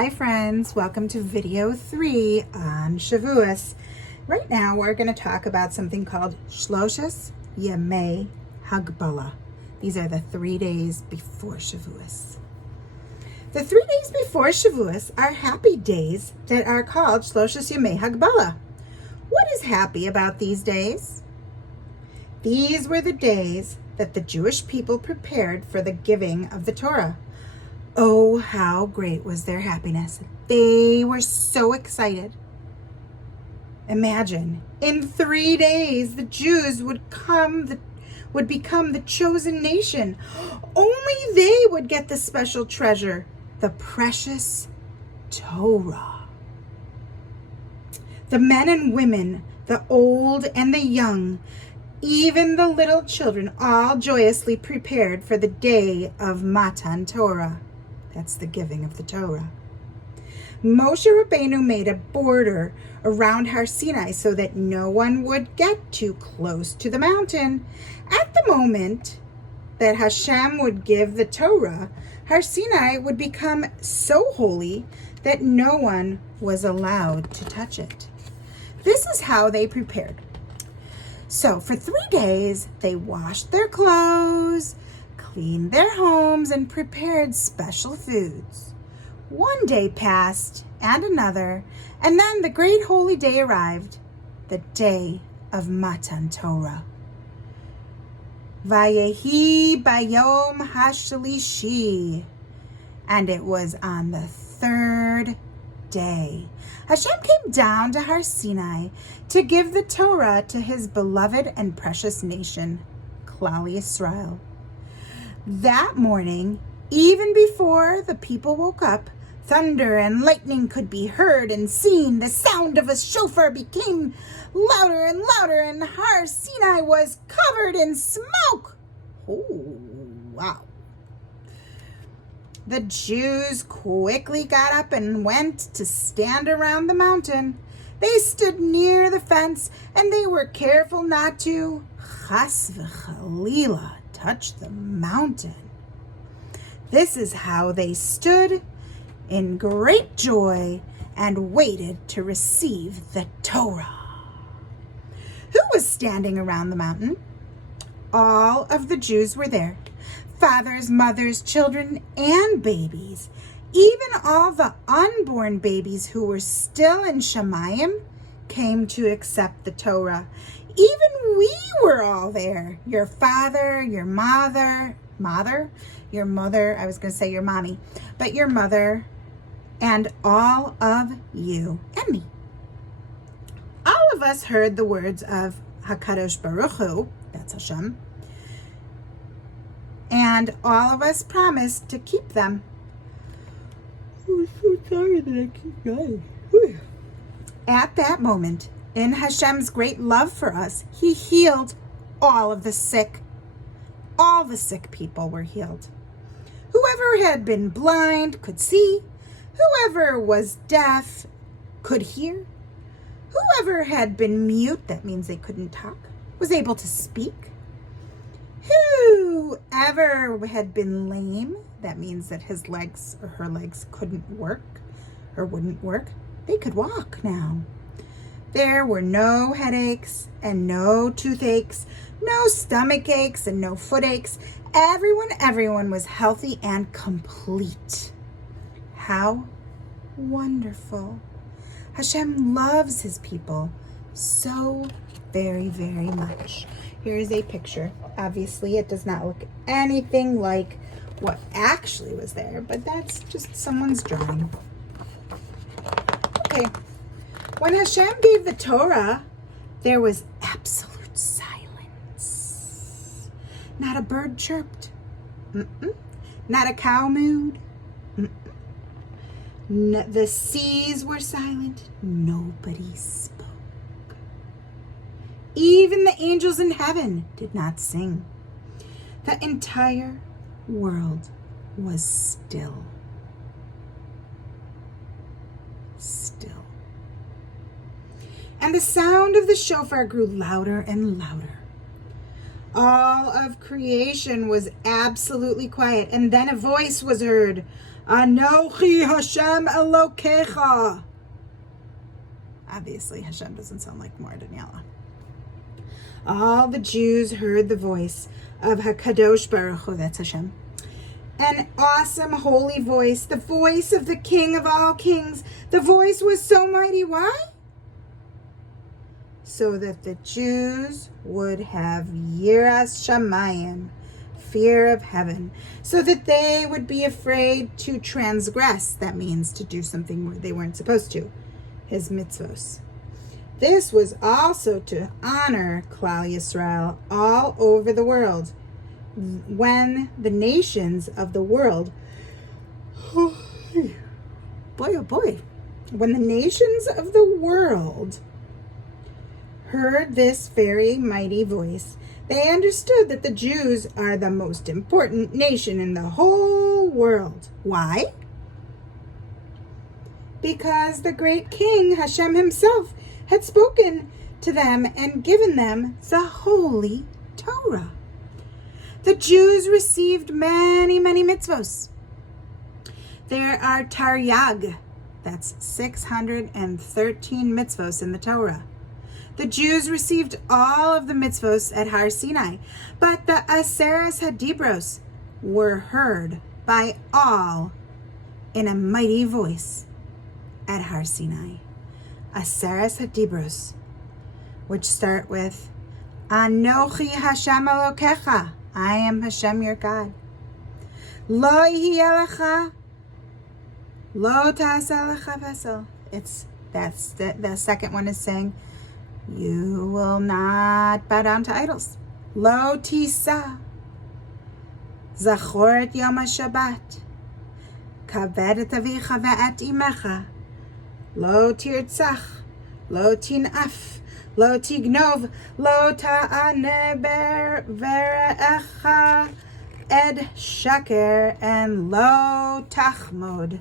Hi friends, welcome to video 3 on Shavuos. Right now we're going to talk about something called Shloshas Yemei Hagbala. These are the 3 days before Shavuos. The 3 days before Shavuos are happy days that are called Shloshas Yemei Hagbala. What is happy about these days? These were the days that the Jewish people prepared for the giving of the Torah. Oh, how great was their happiness. They were so excited. Imagine, in 3 days, the Jews would become the chosen nation. Only they would get the special treasure, the precious Torah. The men and women, the old and the young, even the little children, all joyously prepared for the day of Matan Torah. That's the giving of the Torah. Moshe Rabbeinu made a border around Har Sinai so that no one would get too close to the mountain. At the moment that Hashem would give the Torah, Har Sinai would become so holy that no one was allowed to touch it. This is how they prepared. So for 3 days, they washed their clothes, cleaned their homes, and prepared special foods. 1 day passed, and another, and then the great holy day arrived, the day of Matan Torah. Vayehi bayom hashalishi, and it was on the 3rd day. Hashem came down to Har Sinai to give the Torah to his beloved and precious nation, Klal Yisrael. That morning, even before the people woke up, thunder and lightning could be heard and seen. The sound of a shofar became louder and louder, and Har Sinai was covered in smoke. Oh, wow. The Jews quickly got up and went to stand around the mountain. They stood near the fence, and they were careful not to, chas v'chalila, touch the mountain. This is how they stood in great joy and waited to receive the Torah. Who was standing around the mountain? All of the Jews were there. Fathers, mothers, children, and babies. Even all the unborn babies who were still in Shemayim came to accept the Torah. Even we were all there. Your father, your mother, your mother, I was going to say your mommy, but your mother, and all of you and me. All of us heard the words of HaKadosh Baruch Hu, that's Hashem, and all of us promised to keep them. I'm so sorry that I keep going. At that moment, in Hashem's great love for us, he healed all of the sick. All the sick people were healed. Whoever had been blind could see. Whoever was deaf could hear. Whoever had been mute, that means they couldn't talk, was able to speak. Whoever had been lame, that means that his legs or her legs couldn't work or wouldn't work, they could walk now. There were no headaches and no toothaches, no stomach aches and no foot aches. Everyone was healthy and complete. How wonderful. Hashem loves his people so very, very much. Here's a picture. Obviously, it does not look anything like what actually was there, but that's just someone's drawing. Okay. When Hashem gave the Torah, there was absolute silence. Not a bird chirped. Not a cow mooed. The seas were silent. Nobody spoke. Even the angels in heaven did not sing. The entire world was still. Still. And the sound of the shofar grew louder and louder. All of creation was absolutely quiet, and then a voice was heard, Anochi Hashem Elokecha. Obviously, Hashem doesn't sound like more Daniela. All the Jews heard the voice of HaKadosh Baruch Hu, that's Hashem. An awesome holy voice, the voice of the King of all kings. The voice was so mighty. Why? So that the Jews would have Yiras Shamayim, fear of heaven, so that they would be afraid to transgress. That means to do something they weren't supposed to, his mitzvos. This was also to honor Klal Yisrael all over the world. When the nations of the world, boy oh boy, when the nations of the world heard this very mighty voice, they understood that the Jews are the most important nation in the whole world. Why? Because the great King, Hashem himself, had spoken to them and given them the Holy Torah. The Jews received many, many mitzvos. There are Taryag, that's 613 mitzvos in the Torah. The Jews received all of the mitzvos at Har Sinai, but the Aseres Hadibros were heard by all in a mighty voice at Har Sinai. Aseres Hadibros, which start with Anochi Hashem Elokecha, I am Hashem your God. Lo yihye lecha, lo ta'aseh lecha vesel. That's the second one is saying, you will not bow down to idols. Lo tisa, zachor et yom HaShabbat, kaved et avicha ve'et imecha, lo tirtzach, lo tin'af, lo tignov, lo ta'ane verecha, ed shaker, and lo tachmod.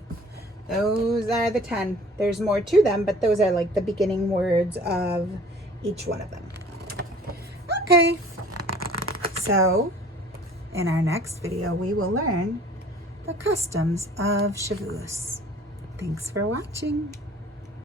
Those are the 10. There's more to them, but those are like the beginning words of each one of them. Okay, so in our next video, we will learn the customs of Shavuos. Thanks for watching.